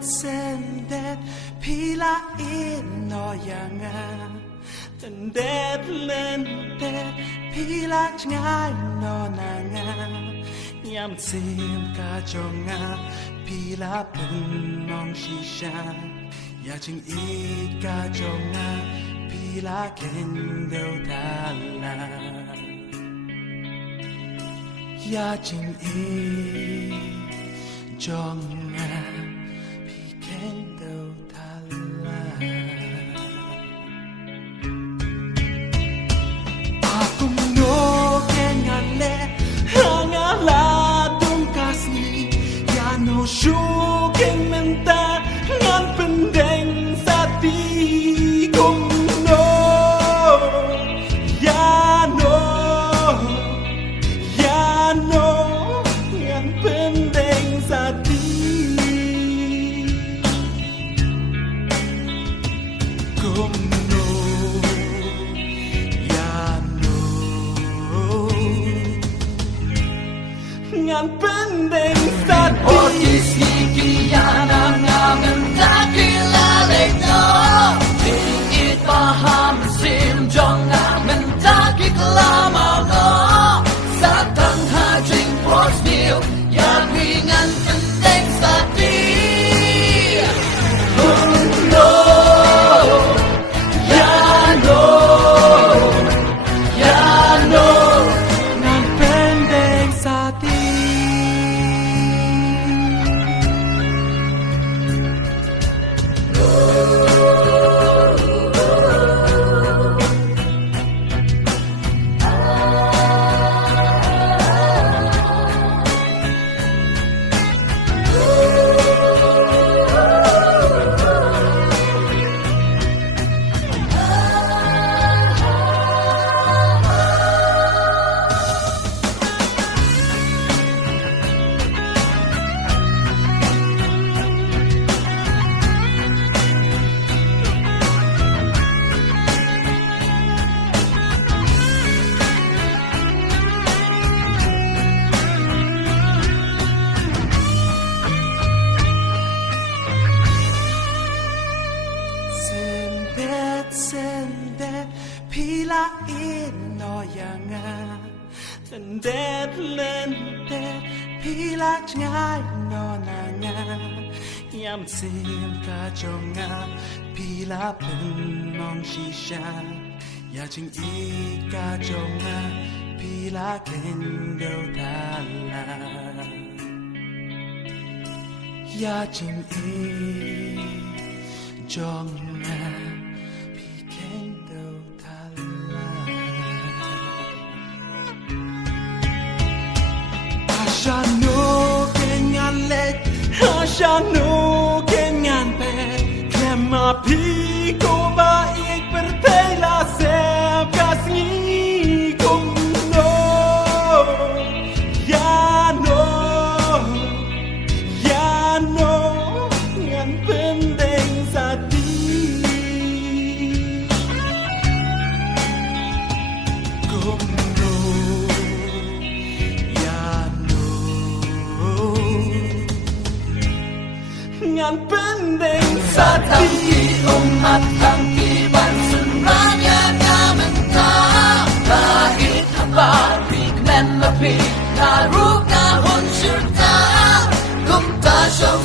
Sendet pila inoyanga Tendet lendet pila ngai nonanga Yam sim kajonga pila penong shisha Yajing I kajonga pila kendo tala Yajing I jonga pikendo tala Aku no kenyale hangala dungkasni ya no shuking menta ngan pendeng sati kung no ya no ngan pendeng sati kung no ya no ngan pendeng sati Orkis higiyana namin dakilalig no Tingit paham simjong namin dakiklamaw no Sa tanghajing prosnil Yagringan pendeng sati No Ya no ngan pendeng sati Sendet pila inoyanga Tendet lendet pila ngai nonanga Yam sim kajonga pila penong shisha Yajing I kajonga pila kendo tala Yajing I jonga pikendo tala Ashano kenyan let Ashano kenyan pet Klema piko ba ik bertela sep kasngi kung no Ya no ngan pendeng sati kung no ya no ngan pendeng sati Tangki umat tangki bansun raya namin ta Kahit habarik men mapit Karuk na hon syurta Kumta siyong